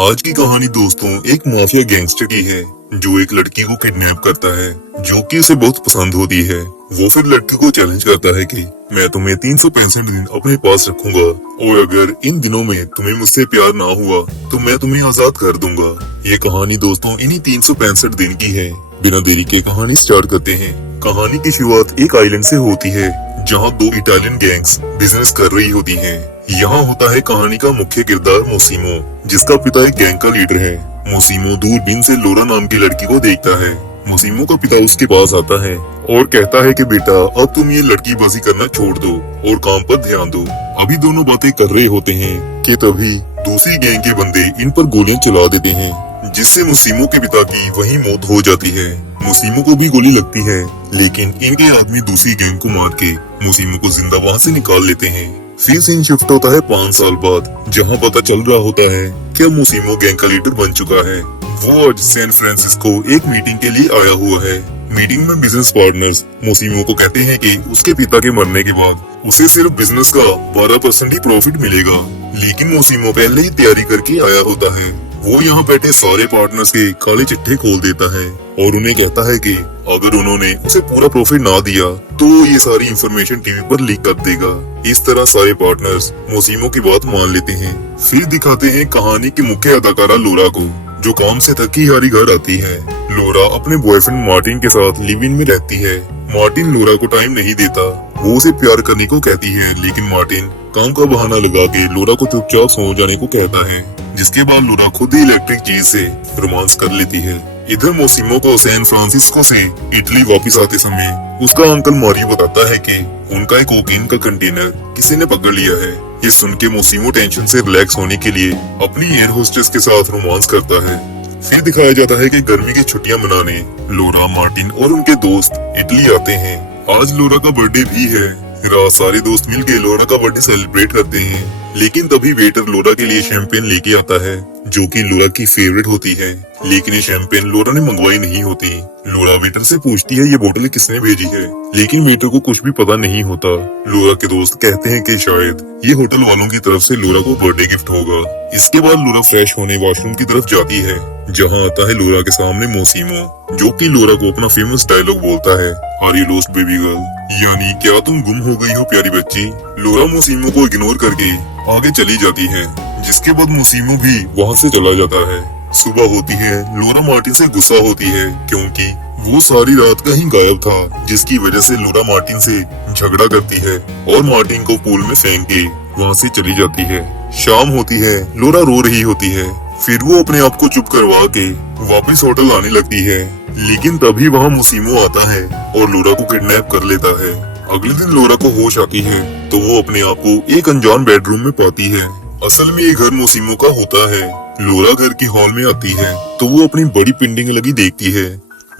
आज की कहानी दोस्तों एक माफिया गैंगस्टर की है जो एक लड़की को किडनैप करता है जो कि उसे बहुत पसंद होती है। वो फिर लड़की को चैलेंज करता है कि मैं तुम्हें 365 दिन अपने पास रखूंगा और अगर इन दिनों में तुम्हें मुझसे प्यार ना हुआ तो मैं तुम्हें आजाद कर दूंगा। ये कहानी दोस्तों इन्हीं 365 दिन की है। बिना देरी के कहानी स्टार्ट करते हैं। कहानी की शुरुआत एक आइलैंड से होती है जहाँ दो इटालियन गैंग्स बिजनेस कर रही होती हैं। यहाँ होता है कहानी का मुख्य किरदार मोसिमो, जिसका पिता एक गैंग का लीडर है। मोसिमो दूरबीन से लोरा नाम की लड़की को देखता है। मोसिमो का पिता उसके पास आता है और कहता है कि बेटा अब तुम ये लड़कीबाजी करना छोड़ दो और काम पर ध्यान दो। अभी दोनों बातें कर रहे होते हैं कि तभी दूसरी गैंग के बंदे इन पर गोलियां चला देते हैं, जिससे मोसिमो के पिता की वहीं मौत हो जाती है। मोसिमो को भी गोली लगती है, लेकिन इनके आदमी दूसरी गैंग को मार के मोसिमो को जिंदा वहाँ से निकाल लेते हैं। फिर सीन शिफ्ट होता है 5 साल बाद, जहाँ पता चल रहा होता है कि मोसिमो गैंग का लीडर बन चुका है। वो आज सैन फ्रांसिस्को एक मीटिंग के लिए आया हुआ है। मीटिंग में बिजनेस पार्टनर्स मोसिमो को कहते हैं कि उसके पिता के मरने के बाद उसे सिर्फ बिजनेस का 12% ही प्रॉफिट मिलेगा, लेकिन मोसिमो पहले ही तैयारी करके आया होता है। वो यहाँ बैठे सारे पार्टनर्स के काले चिट्ठे खोल देता है और उन्हें कहता है कि अगर उन्होंने उसे पूरा प्रॉफिट ना दिया तो ये सारी इंफॉर्मेशन टीवी पर लीक कर देगा। इस तरह सारे पार्टनर्स मोसिमो की बात मान लेते हैं। फिर दिखाते हैं कहानी की मुख्य अदाकारा लोरा को, जो काम से थकी हारी घर आती है। लोरा अपने बॉयफ्रेंड मार्टिन के साथ लिव इन में रहती है। मार्टिन लोरा को टाइम नहीं देता। वो उसे प्यार करने को कहती है, लेकिन मार्टिन काम का बहाना लगा के लोरा को चुपचाप सो जाने को कहता है, जिसके बाद लोरा खुद ही इलेक्ट्रिक चीज से रोमांस कर लेती है। इधर मोसिमो को सैन फ्रांसिस्को से इटली वापस आते समय उसका अंकल मारियो बताता है कि उनका एक कोकीन का कंटेनर किसी ने पकड़ लिया है। ये सुन के मोसिमो टेंशन से रिलैक्स होने के लिए अपनी एयर होस्टेस के साथ रोमांस करता है। फिर दिखाया जाता है कि गर्मी की छुट्टियां मनाने लोरा, मार्टिन और उनके दोस्त इटली आते हैं। आज लोरा का बर्थडे भी है। रात सारे दोस्त मिलके लोरा का बर्थडे सेलिब्रेट करते हैं, लेकिन तभी वेटर लोरा के लिए शैंपेन लेके आता है, जो कि लोरा की फेवरेट होती है। लेकिन ये शैंपेन लोरा ने मंगवाई नहीं होती। लोरा वेटर से पूछती है ये बोतल किसने भेजी है, लेकिन वेटर को कुछ भी पता नहीं होता। लोरा के दोस्त कहते हैं कि शायद ये होटल वालों की तरफ से लोरा को बर्थडे गिफ्ट होगा। इसके बाद लोरा फ्रेश होने वॉशरूम की तरफ जाती है, जहाँ आता है लोरा के सामने मोसिमो, जो कि लोरा को अपना फेमस डायलॉग बोलता है, are you lost baby girl, यानी क्या तुम गुम हो गई हो प्यारी बच्ची। लोरा मोसिमो को इग्नोर करके आगे चली जाती है, जिसके बाद मोसिमो भी वहाँ से चला जाता है। सुबह होती है। लोरा मार्टिन से गुस्सा होती है क्योंकि वो सारी रात कहीं गायब था, जिसकी वजह से लोरा मार्टिन से झगड़ा करती है और मार्टिन को पूल में फेंक के वहाँ से चली जाती है। शाम होती है। लोरा रो रही होती है। फिर वो अपने आप को चुप करवा के वापस होटल आने लगती है, लेकिन तभी वहाँ मोसिमो आता है और लोरा को किडनैप कर लेता है। अगले दिन लोरा को होश आती है तो वो अपने आप को एक अनजान बेडरूम में पाती है। असल में ये घर मोसिमो का होता है। लोरा घर की हॉल में आती है तो वो अपनी बड़ी पेंटिंग लगी देखती है।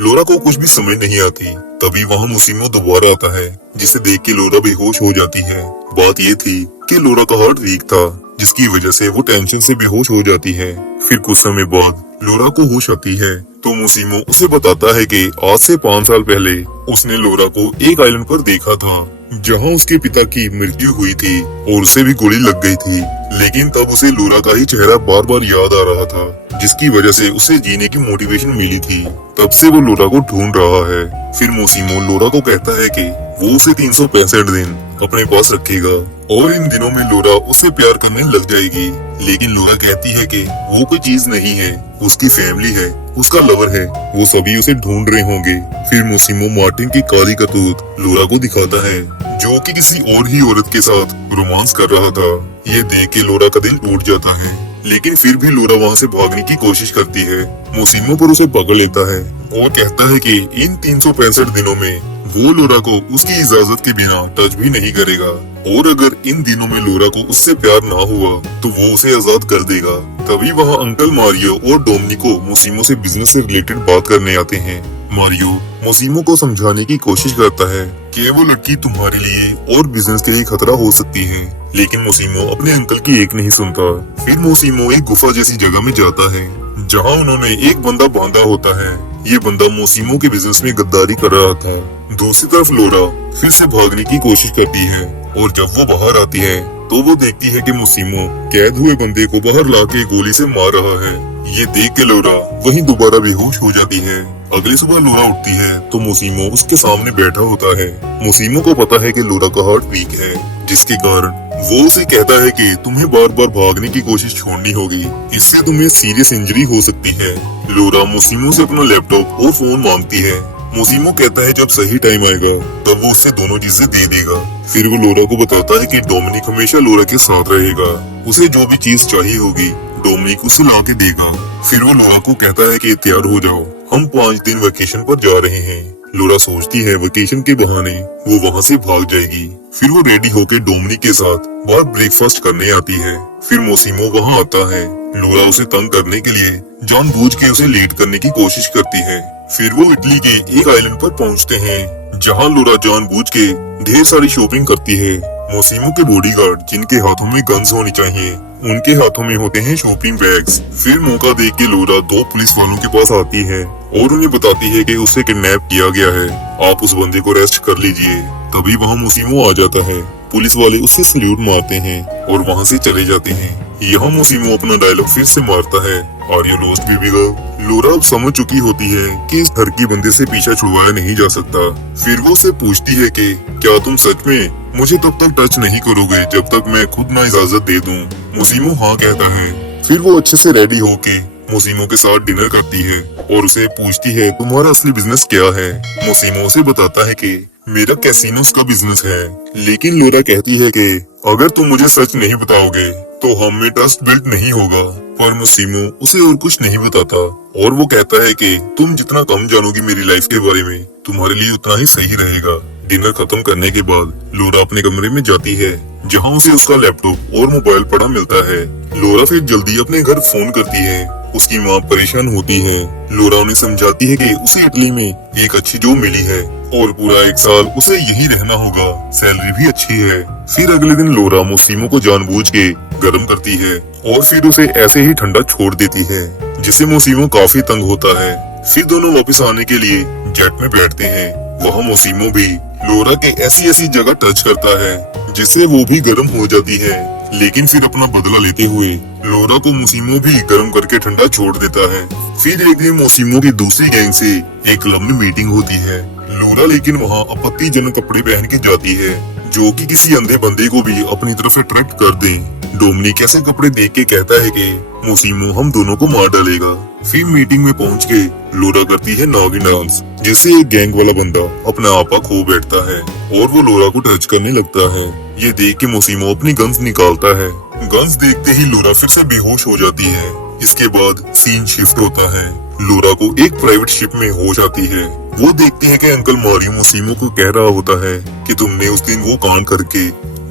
लोरा को कुछ भी समझ नहीं आती। तभी वहाँ मोसिमो दोबारा आता है, जिसे देख के लोरा बेहोश हो जाती है। बात ये थी कि लोरा का हार्ट वीक था, जिसकी वजह से वो टेंशन से बेहोश हो जाती है। फिर कुछ समय बाद लोरा को होश आती है तो मोसिमो उसे बताता है कि आज से 5 साल पहले उसने लोरा को एक आइलैंड पर देखा था, जहां उसके पिता की मृत्यु हुई थी और उसे भी गोली लग गई थी। लेकिन तब उसे लोरा का ही चेहरा बार बार याद आ रहा था, जिसकी वजह से उसे जीने की मोटिवेशन मिली थी। तब से वो लोरा को ढूंढ रहा है। फिर मोसिमो लोरा को कहता है कि वो उसे 365 दिन अपने पास रखेगा और इन दिनों में लोरा उससे प्यार करने लग जाएगी। लेकिन लोरा कहती है कि वो कोई चीज नहीं है, उसकी फैमिली है, उसका लवर है, वो सभी उसे ढूंढ रहे होंगे। फिर मोसिमो मार्टिन की काली करतूत लोरा को दिखाता है, जो कि किसी और ही औरत के साथ रोमांस कर रहा था। ये देख के लोरा का दिल टूट जाता है, लेकिन फिर भी लोरा वहाँ से भागने की कोशिश करती है। मोसिमो पर उसे पकड़ लेता है और कहता है कि इन 365 दिनों में वो लोरा को उसकी इजाजत के बिना टच भी नहीं करेगा, और अगर इन दिनों में लोरा को उससे प्यार ना हुआ तो वो उसे आजाद कर देगा। तभी वहाँ अंकल मारियो और डोमिनिको मोसिमो से बिजनेस से रिलेटेड बात करने आते हैं। मारियो मोसिमो को समझाने की कोशिश करता है कि वो लड़की तुम्हारे लिए और बिजनेस के लिए खतरा हो सकती है, लेकिन मोसिमो अपने अंकल की एक नहीं सुनता। फिर मोसिमो एक गुफा जैसी जगह में जाता है, जहाँ उन्होंने एक बंदा बांधा होता है। ये बंदा मोसिमो के बिजनेस में गद्दारी कर रहा था। दूसरी तरफ लोरा फिर से भागने की कोशिश करती है और जब वो बाहर आती है तो वो देखती है कि मोसिमो कैद हुए बंदे को बाहर लाके गोली से मार रहा है। ये देख के लोरा वहीं दोबारा बेहोश हो जाती है। अगली सुबह लोरा उठती है तो मोसिमो उसके सामने बैठा होता है। मोसिमो को पता है कि लोरा का हार्ट वीक है, जिसके कारण वो उसे कहता है कि तुम्हें बार बार भागने की कोशिश छोड़नी होगी, इससे तुम्हें सीरियस इंजरी हो सकती है। लोरा मोसिमो से अपना लैपटॉप और फोन मांगती है। मोसिमो कहता है जब सही टाइम आएगा तब वो उससे दोनों चीजें दे देगा। फिर वो लोरा को बताता है कि डोमिनिक हमेशा लोरा के साथ रहेगा, उसे जो भी चीज चाहिए होगी डोमिनिक उसे ला के देगा। फिर वो लोरा को कहता है कि तैयार हो जाओ, हम 5 दिन वेकेशन पर जा रहे हैं। लोरा सोचती है वेकेशन के बहाने वो वहाँ से भाग जाएगी। फिर वो रेडी होके डोमिनिक के साथ बाहर ब्रेकफास्ट करने आती है। फिर मोसिमो वहाँ आता है। लोरा उसे तंग करने के लिए जानबूझ के उसे लेट करने की कोशिश करती है। फिर वो इटली के एक आइलैंड पर पहुँचते हैं, जहाँ लोरा जानबूझ के ढेर सारी शॉपिंग करती है। मोसिमो के बॉडीगार्ड जिनके हाथों में गन्स होनी चाहिए, उनके हाथों में होते हैं शॉपिंग बैग्स। फिर मौका देख के लोरा 2 पुलिस वालों के पास आती है और उन्हें बताती है कि उसे किडनैप किया गया है, आप उस बंदे को अरेस्ट कर लीजिए। तभी वहाँ मोसिमो आ जाता है। पुलिस वाले उससे सल्यूट मारते हैं और वहाँ से चले जाते हैं। यहाँ मोसिमो अपना डायलॉग फिर से मारता है, are you lost baby girl. Laura अब समझ चुकी होती है कि इस ठरकी बंदे से पीछा छुड़वाया नहीं जा सकता। फिर वो उसे पूछती है कि क्या तुम सच में मुझे तब तक टच नहीं करोगे जब तक मैं खुद ना इजाजत दे दूं। मोसिमो हाँ कहता है। फिर वो अच्छे से रेडी होके मोसिमो के साथ डिनर करती है और उसे पूछती है तुम्हारा असली बिजनेस क्या है। मोसिमो उसे बताता है कि मेरा कैसीनोस का बिजनेस है। लेकिन लोरा कहती है कि अगर तुम मुझे सच नहीं बताओगे तो हम में ट्रस्ट बिल्ड नहीं होगा। पर मोसिमो उसे और कुछ नहीं बताता और वो कहता है कि तुम जितना कम जानोगी मेरी लाइफ के बारे में तुम्हारे लिए उतना ही सही रहेगा। डिनर खत्म करने के बाद लोरा अपने कमरे में जाती है, जहाँ उसे उसका लैपटॉप और मोबाइल पड़ा मिलता है। लोरा फिर जल्दी अपने घर फोन करती है। उसकी माँ परेशान होती है। लोरा उन्हें समझाती है कि उसे इटली में एक अच्छी जॉब मिली है और पूरा 1 साल उसे यहीं रहना होगा, सैलरी भी अच्छी है। फिर अगले दिन लोरा मोसिमो को जानबूझ के गर्म करती है और फिर उसे ऐसे ही ठंडा छोड़ देती है, जिससे मोसिमो काफी तंग होता है। फिर दोनों वापस आने के लिए जेट में बैठते हैं। वहाँ मोसिमो भी लोरा के ऐसी जगह टच करता है जिससे वो भी गर्म हो जाती है। लेकिन फिर अपना बदला लेते हुए लोरा को मोसिमो भी गर्म करके ठंडा छोड़ देता है। फिर एक दिन मोसिमो की दूसरी गैंग से एक क्लब में मीटिंग होती है। लोरा लेकिन वहाँ आपत्तिजनक कपड़े पहन के जाती है, जो कि किसी अंधे बंदे को भी अपनी तरफ अट्रैक्ट कर दें। डोमिनिक ऐसे कपड़े देख के कहता है कि मोसिमो हम दोनों को मार डालेगा। फिर मीटिंग में पहुंच के लोरा करती है नागिन डांस, जिससे एक गैंग वाला बंदा अपना आपा खो बैठता है और वो लोरा को टच करने लगता है। ये देख के मोसिमो अपनी गन्स निकालता है। गन्स देखते ही लोरा फिर से बेहोश हो जाती है। इसके बाद सीन शिफ्ट होता है। लोरा को एक प्राइवेट शिप में होश आती है। वो देखती है कि अंकल मारियो मोसिमो को कह रहा होता है कि तुमने उस दिन वो कांड करके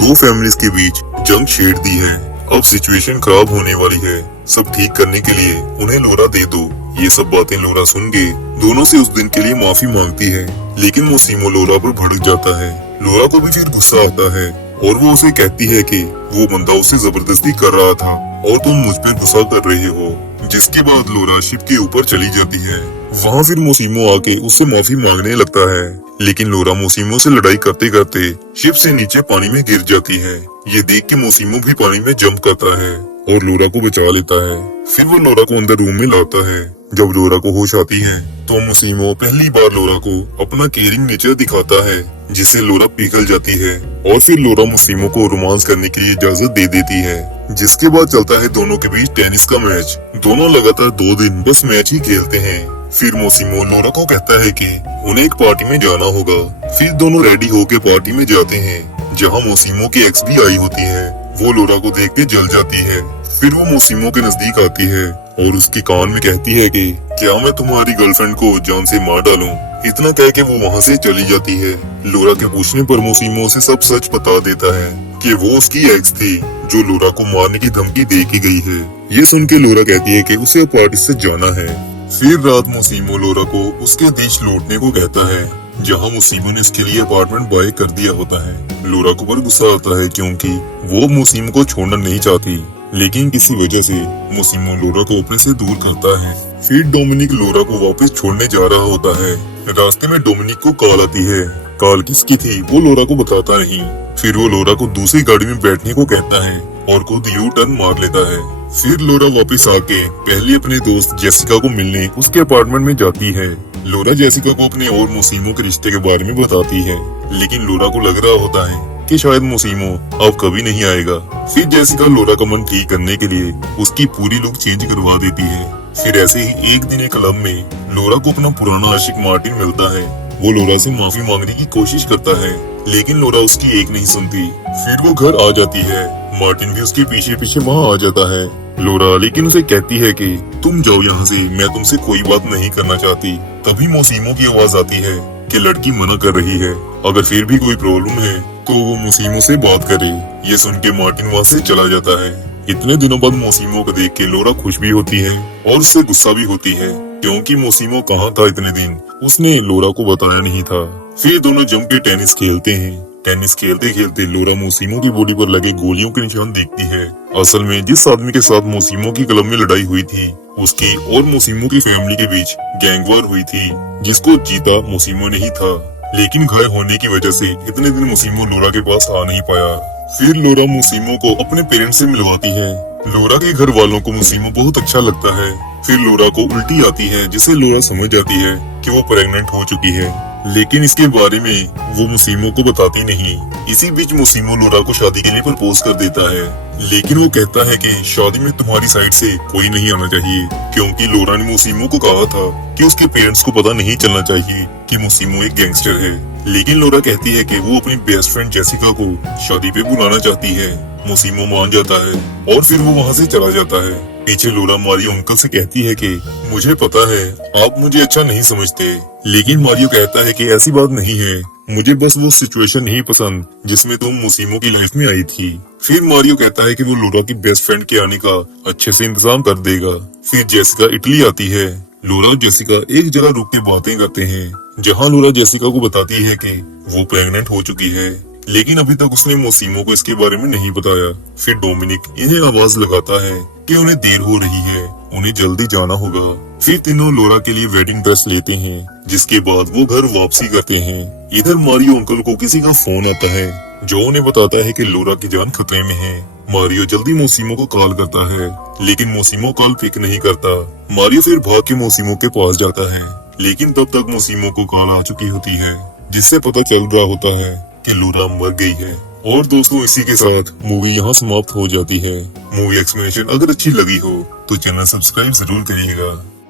2 फैमिलीज के बीच जंग छेड़ दी है। अब सिचुएशन खराब होने वाली है, सब ठीक करने के लिए उन्हें लोरा दे दो। ये सब बातें लोरा सुन के दोनों से उस दिन के लिए माफी मांगती है, लेकिन मोसिमो लोरा पर भड़क जाता है। लोरा को भी फिर गुस्सा आता है और वो उसे कहती है कि वो बंदा उसे जबरदस्ती कर रहा था और तुम मुझ पर गुस्सा कर रहे हो। जिसके बाद लोरा शिप के ऊपर चली जाती है। वहाँ फिर मोसिमो आके उससे माफी मांगने लगता है, लेकिन लोरा मोसिमो से लड़ाई करते करते शिप से नीचे पानी में गिर जाती है। ये देख के मोसिमो भी पानी में जंप करता है और लोरा को बचा लेता है। फिर वो लोरा को अंदर रूम में लाता है। जब लोरा को होश आती है तो मोसिमो पहली बार लोरा को अपना केयरिंग नेचर दिखाता है, जिससे लोरा पिघल जाती है और फिर लोरा मोसिमो को रोमांस करने की इजाजत दे देती है। जिसके बाद चलता है दोनों के बीच टेनिस का मैच। दोनों लगातार 2 दिन बस मैच ही खेलते हैं। फिर मोसिमो लोरा को कहता है कि उन्हें एक पार्टी में जाना होगा। फिर दोनों रेडी होके पार्टी में जाते हैं, जहाँ मोसिमो की एक्स भी आई होती है। वो लोरा को देख के जल जाती है। फिर वो मोसिमो के नजदीक आती है और उसके कान में कहती है कि क्या मैं तुम्हारी गर्लफ्रेंड को जान से मार डालूं। इतना कह के वो वहाँ से चली जाती है। लोरा के पूछने पर मोसिमो से सब सच बता देता है कि वो उसकी एक्स थी जो लोरा को मारने की धमकी दे के गई है। ये सुन के लोरा कहती है कि उसे पार्टी से जाना है। फिर रात मोसिमो लोरा को उसके देश लौटने को कहता है, जहाँ मोसिमो ने उसके लिए अपार्टमेंट बाय कर दिया होता है। लोरा को पर गुस्सा आता है क्योंकि वो मोसिमो को छोड़ना नहीं चाहती, लेकिन किसी वजह से मोसिमो लोरा को अपने से दूर करता है। फिर डोमिनिक लोरा को वापस छोड़ने जा रहा होता है। रास्ते में डोमिनिक को कॉल आती है। कॉल किसकी थी वो लोरा को बताता नहीं। फिर वो लोरा को दूसरी गाड़ी में बैठने को कहता है और खुद यू टर्न मार लेता है। फिर लोरा वापस आके पहले अपने दोस्त जेसिका को मिलने उसके अपार्टमेंट में जाती है। लोरा जेसिका को अपने और मोसिमो के रिश्ते के बारे में बताती है, लेकिन लोरा को लग रहा होता है कि शायद मोसिमो अब कभी नहीं आएगा। फिर जेसिका लोरा का मन ठीक करने के लिए उसकी पूरी लुक चेंज करवा देती है। फिर ऐसे ही एक दिन एक क्लब में लोरा को अपना पुराना आशिक मार्टिन मिलता है। वो लोरा से माफी मांगने की कोशिश करता है, लेकिन लोरा उसकी एक नहीं सुनती। फिर वो घर आ जाती है। मार्टिन भी उसके पीछे पीछे वहाँ आ जाता है। लोरा लेकिन उसे कहती है कि तुम जाओ यहाँ से, मैं तुमसे कोई बात नहीं करना चाहती। तभी मोसिमो की आवाज आती है कि लड़की मना कर रही है, अगर फिर भी कोई प्रॉब्लम है तो वो मोसिमो से बात करे। ये सुन के मार्टिन वहाँ से चला जाता है। इतने दिनों बाद मोसिमो को देख के लोरा खुश भी होती है और उससे गुस्सा भी होती है, क्योंकि मोसिमो कहाँ था इतने दिन, उसने लोरा को बताया नहीं था। फिर दोनों जम के टेनिस खेलते हैं। टेनिस खेलते खेलते लोरा मोसिमो की बॉडी पर लगे गोलियों के निशान देखती है। असल में जिस आदमी के साथ मोसिमो की क्लब में लड़ाई हुई थी, उसकी और मोसिमो की फैमिली के बीच गैंग वॉर हुई थी, जिसको जीता मोसिमो नहीं था। लेकिन घायल होने की वजह से इतने दिन मोसिमो लोरा के पास आ नहीं पाया। फिर लोरा मोसिमो को अपने पेरेंट्स से मिलवाती है। लोरा के घर वालों को मोसिमो बहुत अच्छा लगता है। फिर लोरा को उल्टी आती है, जिससे लोरा समझ जाती है कि वो प्रेग्नेंट हो चुकी है, लेकिन इसके बारे में वो मोसिमो को बताती नहीं। इसी बीच मोसिमो लोरा को शादी के लिए प्रपोज कर देता है, लेकिन वो कहता है कि शादी में तुम्हारी साइड से कोई नहीं आना चाहिए, क्योंकि लोरा ने मोसिमो को कहा था कि उसके पेरेंट्स को पता नहीं चलना चाहिए कि मोसिमो एक गैंगस्टर है। लेकिन लोरा कहती है कि वो अपनी बेस्ट फ्रेंड जेसिका को शादी पे बुलाना चाहती है। मोसिमो मान जाता है और फिर वो वहाँ से चला जाता है। पीछे लोरा मारियो अंकल से कहती है कि मुझे पता है आप मुझे अच्छा नहीं समझते, लेकिन मारियो कहता है कि ऐसी बात नहीं है, मुझे बस वो सिचुएशन नहीं पसंद जिसमें तुम मोसिमो की लाइफ में आई थी। फिर मारियो कहता है कि वो लोरा की बेस्ट फ्रेंड के आने का अच्छे से इंतजाम कर देगा। फिर जेसिका इटली आती है। लोरा और जेसिका एक जगह रुक के बातें करते हैं, जहाँ लोरा जेसिका को बताती है कि वो प्रेग्नेंट हो चुकी है, लेकिन अभी तक उसने मोसिमो को इसके बारे में नहीं बताया। फिर डोमिनिक इन्हें आवाज लगाता है कि उन्हें देर हो रही है, उन्हें जल्दी जाना होगा। फिर तीनों लोरा के लिए वेडिंग ड्रेस लेते हैं, जिसके बाद वो घर वापसी करते हैं। इधर मारियो अंकल को किसी का फोन आता है, जो उन्हें बताता है कि लोरा की जान खतरे में है। मारियो जल्दी मोसिमो को कॉल करता है, लेकिन मोसिमो कॉल पिक नहीं करता। मारियो फिर भाग के मोसिमो के पास जाता है, लेकिन तब तक मोसिमो को कॉल आ चुकी होती है, जिससे पता चल रहा होता है कि लोरा मर गई है। और दोस्तों इसी के साथ मूवी यहाँ समाप्त हो जाती है। मूवी एक्सप्लेनेशन अगर अच्छी लगी हो तो चैनल सब्सक्राइब जरूर करिएगा।